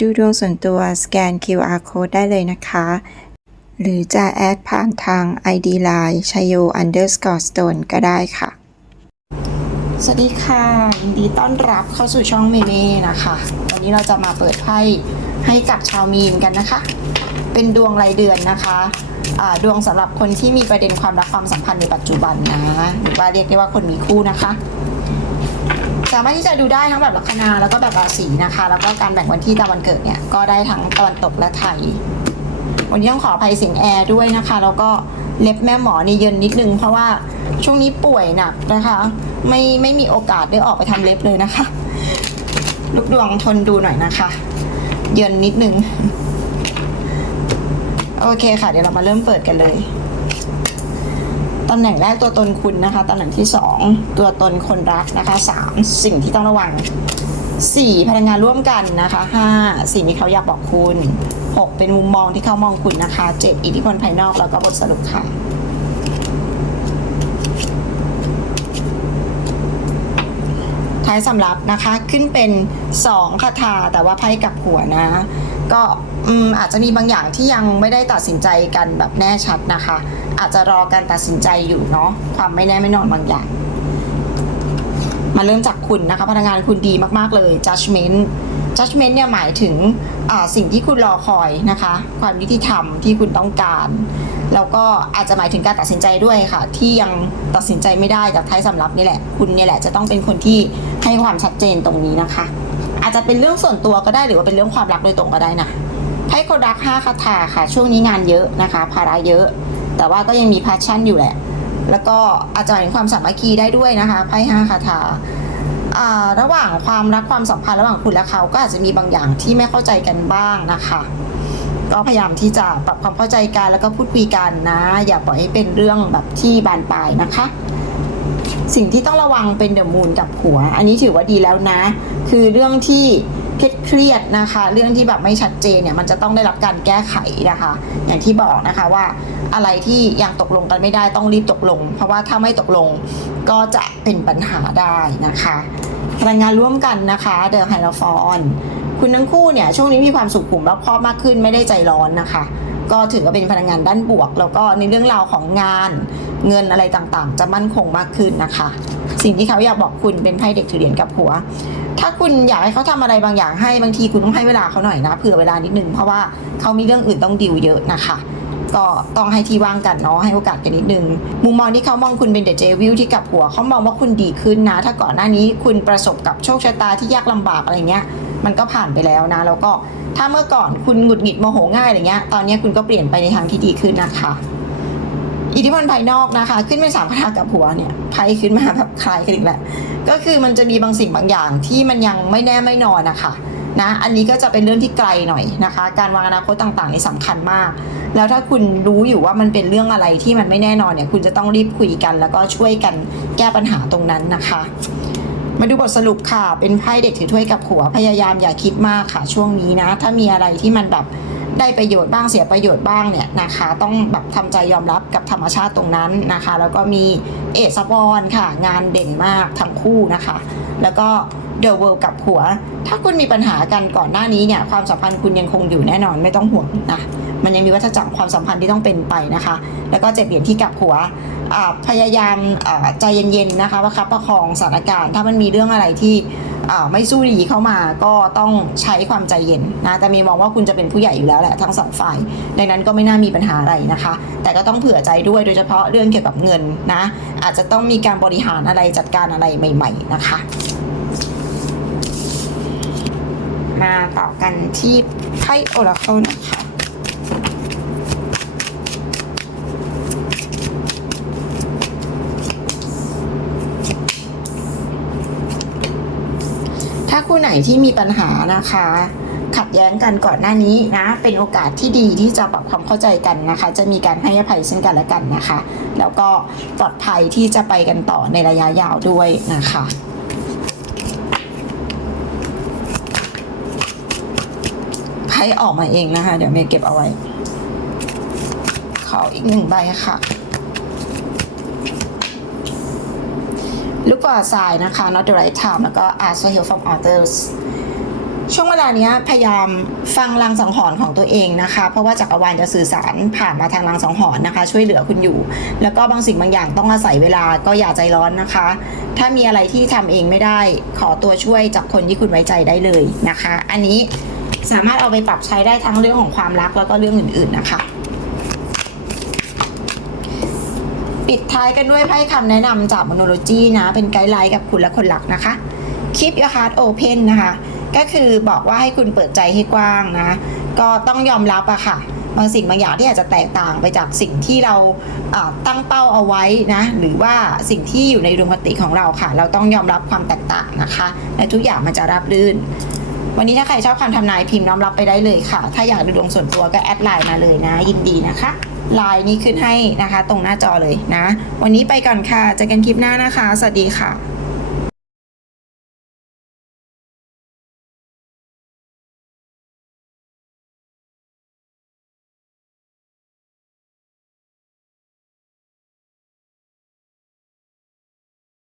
ดูดวงส่วนตัวสแกน QR code ได้เลยนะคะ หรือจะแอดผ่านทาง ID Line ชยโย underscore stone ก็ได้ค่ะ สวัสดีค่ะยินดีต้อนรับเข้าสู่ช่องเมเน่นะคะ วันนี้เราจะมาเปิดไพ่ให้กับชาวมีนกันนะคะ เป็นดวงรายเดือนนะคะดวงสำหรับคนที่มีประเด็นความรักความสัมพันธ์ในปัจจุบันนะหรือว่าเรียกได้ว่าคนมีคู่นะคะ สามารถที่จะดูได้ทั้งแบบลัคนาแล้วก็แบบราศีนะคะ แล้วก็การแบ่งวันที่ตามวันเกิดเนี่ยก็ได้ทั้งตะวันตกและไทย วันนี้ต้องขออภัยเสียงแอร์ด้วยนะคะ แล้วก็เล็บแม่หมอนี่เยินนิดนึงเพราะว่าช่วงนี้ป่วยหนักนะคะ ไม่ไม่มีโอกาสได้ออกไปทำเล็บเลยนะคะ ลูกดวงทนดูหน่อยนะคะ เยินนิดนึง โอเคค่ะ เดี๋ยวเรามาเริ่มเปิดกันเลย ตำแหน่งแรกตัวตนคุณนะคะตำแหน่งที่สองตัวตนคนรักนะคะสามสิ่งที่ต้องระวังสี่พลังงานร่วมกันนะคะห้าสิ่งที่เขาอยากบอกคุณหกเป็นมุมมองที่เขามองคุณนะคะเจ็ดอิทธิพลภายนอกแล้วก็บทสรุปค่ะท้ายสำรับนะคะขึ้นเป็น 2 คาถาแต่ว่าไพ่กลับหัวนะ ก็อืมอาจจะมีบางอย่างที่ยังไม่ได้ตัดสินใจกันแบบแน่ชัดนะคะ อาจจะรอการตัดสินใจอยู่เนาะความไม่แน่ไม่นอนบางอย่าง มาเริ่มจากคุณนะคะ พนักงานคุณดีมากๆเลย judgment judgment เนี่ยหมายถึงสิ่งที่คุณรอคอยนะคะ ความยุติธรรมที่คุณต้องการแล้วก็อาจจะหมายถึงการตัดสินใจด้วยค่ะ ที่ยังตัดสินใจไม่ได้จากท้ายสำรับนี่แหละ คุณเนี่ยแหละจะต้องเป็นคนที่ให้ความชัดเจนตรงนี้นะคะ อาจจะเป็นเรื่องส่วนตัวก็ได้หรือว่าเป็นเรื่องความรักโดยตรงก็ได้นะไพ่โคดักห้าคาถาค่ะ ช่วงนี้งานเยอะนะคะ ภาระเยอะ แต่ว่าก็ยังมี passion อยู่แหละ แล้วก็อาจจะหมายถึงความสามัคคีได้ด้วยนะคะไพ่ห้าคาถาอ่าระหว่างความรักความสัมพันธ์ระหว่างคุณและเขาก็อาจจะมีบางอย่างที่ไม่เข้าใจกันบ้างนะคะก็พยายามที่จะปรับความเข้าใจกันแล้วก็พูดคุยกันนะ อย่าปล่อยให้เป็นเรื่องแบบที่บานปลายนะคะ สิ่งที่ต้องระวังเป็นเดอะมูนกับหัว อันนี้ถือว่าดีแล้วนะ คือเรื่องที่เครียดนะคะ เรื่องที่แบบไม่ชัดเจนเนี่ยมันจะต้องได้รับการแก้ไขนะคะ อย่างที่บอกนะคะว่าอะไรที่ยังตกลงกันไม่ได้ต้องรีบตกลง เพราะว่าถ้าไม่ตกลงก็จะเป็นปัญหาได้นะคะพลังงานร่วมกันนะคะเดอะไฮโลฟอนคุณทั้งคู่เนี่ยช่วงนี้มีความสุขุมรอบคอบมากขึ้นไม่ได้ใจร้อนนะคะ ก็ถือว่าเป็นพลังงานด้านบวก แล้วก็ในเรื่องราวของงานเงินอะไรต่างๆ จะมั่นคงมากขึ้นนะคะ สิ่งที่เขาอยากบอกคุณเป็นไพ่เด็กถือเหรียญกับหัว ถ้าคุณอยากให้เขาทำอะไรบางอย่างให้บางทีคุณต้องให้เวลาเขาหน่อยนะเผื่อเวลานิดนึงเพราะว่าเขามีเรื่องอื่นต้องดิวเยอะนะคะก็ต้องให้ที่ว่างกันเนาะให้โอกาสกันนิดนึง มุมมองที่เขามองคุณเป็นเดเจวิลที่กับหัวเขามองว่าคุณดีขึ้นนะ ถ้าก่อนหน้านี้คุณประสบกับโชคชะตาที่ยากลำบากอะไรเงี้ย มันก็ผ่านไปแล้วนะ แล้วก็ถ้าเมื่อก่อนคุณหงุดหงิดโมโหง่ายอะไรเงี้ย ตอนนี้คุณก็เปลี่ยนไปในทางที่ดีขึ้นนะคะ อิทธิพลภายนอกนะคะ ขึ้นเป็นสามคาถากับหัวเนี่ยไพ่ขึ้นมาแบบคลายกันอีกแหละก็คือมันจะมีบางสิ่งบางอย่างที่มันยังไม่แน่ไม่นอนนะคะนะอันนี้ก็จะเป็นเรื่องที่ไกลหน่อยนะคะ การวางอนาคตต่างๆนี่สำคัญมาก แล้วถ้าคุณรู้อยู่ว่ามันเป็นเรื่องอะไรที่มันไม่แน่นอนเนี่ย คุณจะต้องรีบคุยกัน แล้วก็ช่วยกันแก้ปัญหาตรงนั้นนะคะ มาดูบทสรุปค่ะ เป็นไพ่เด็กถือถ้วยกับหัว พยายามอย่าคิดมากค่ะช่วงนี้นะ ถ้ามีอะไรที่มันแบบได้ประโยชน์บ้างเสียประโยชน์บ้างเนี่ยนะคะ ต้องแบบทำใจยอมรับกับธรรมชาติตรงนั้นนะคะ แล้วก็มีเอสปอนค่ะ งานเด่นมากทั้งคู่นะคะ แล้วก็ เดอะเวิลด์กับหัว ถ้าคุณมีปัญหากันก่อนหน้านี้เนี่ยความสัมพันธ์คุณยังคงอยู่แน่นอนไม่ต้องห่วงนะมันยังมีวัฏจักรความสัมพันธ์ที่ต้องเป็นไปนะคะ แล้วก็เจ็ดเหรียญที่กับหัวพยายามใจเย็นๆนะคะประคับประคองสถานการณ์ถ้ามันมีเรื่องอะไรที่ไม่สู้ดีเข้ามาก็ต้องใช้ความใจเย็นนะแต่มีมองว่าคุณจะเป็นผู้ใหญ่อยู่แล้วแหละทั้งสองฝ่าย ดังนั้นก็ไม่น่ามีปัญหาอะไรนะคะ แต่ก็ต้องเผื่อใจด้วยโดยเฉพาะเรื่องเกี่ยวกับเงินนะอาจจะต้องมีการบริหารอะไรจัดการอะไรใหม่ ๆ นะคะ มาต่อกันที่ไพ่โอราเคิลนะคะถ้าคู่ไหนที่มีปัญหานะคะ ขัดแย้งกันก่อนหน้านี้นะ เป็นโอกาสที่ดีที่จะปรับความเข้าใจกันนะคะ จะมีการให้อภัยซึ่งกันและกันนะคะ แล้วก็ปลอดภัยที่จะไปกันต่อในระยะยาวด้วยนะคะ ไพ่ออกมาเองนะคะ เดี๋ยวเมย์เก็บเอาไว้ ขออีกหนึ่งใบค่ะ ลูกกว่าทรายนะคะ not the right time แล้วก็ ask for help from others ช่วงเวลานี้พยายามฟังลังสังหรณ์ของตัวเองนะคะ เพราะว่าจักรวาลจะสื่อสารผ่านมาทางลังสังหรณ์นะคะ ช่วยเหลือคุณอยู่ แล้วก็บางสิ่งบางอย่างต้องอาศัยเวลาก็อย่าใจร้อนนะคะ ถ้ามีอะไรที่ทำเองไม่ได้ ขอตัวช่วยจากคนที่คุณไว้ใจได้เลยนะคะ อันนี้ สามารถเอาไปปรับใช้ได้ทั้งเรื่องของความรักแล้วก็เรื่องอื่น ๆนะคะ ปิดท้ายกันด้วยไพ่คำแนะนำจากมโนโลจีนะ เป็นไกด์ไลน์กับคุณและคนรักนะคะ Keep your heart open นะคะ ก็คือบอกว่าให้คุณเปิดใจให้กว้างนะ ก็ต้องยอมรับอะค่ะบางสิ่งบางอย่างที่อาจจะแตกต่างไปจากสิ่งที่เราาตั้งเป้าเอาไว้นะหรือว่าสิ่งที่อยู่ในดวงคติของเราค่ะ เราต้องยอมรับความแตกต่างนะคะ และทุกอย่างมันจะราบรื่น วันนี้ถ้าใครชอบคำทำนายพิมพ์น้อมรับไปได้เลยค่ะ ถ้าอยากดูดวงส่วนตัวก็แอดไลน์มาเลยนะ ยินดีนะคะไลน์นี้ขึ้นให้นะคะ ตรงหน้าจอเลยนะ วันนี้ไปก่อนค่ะเจอกันคลิปหน้านะคะ สวัสดีค่ะ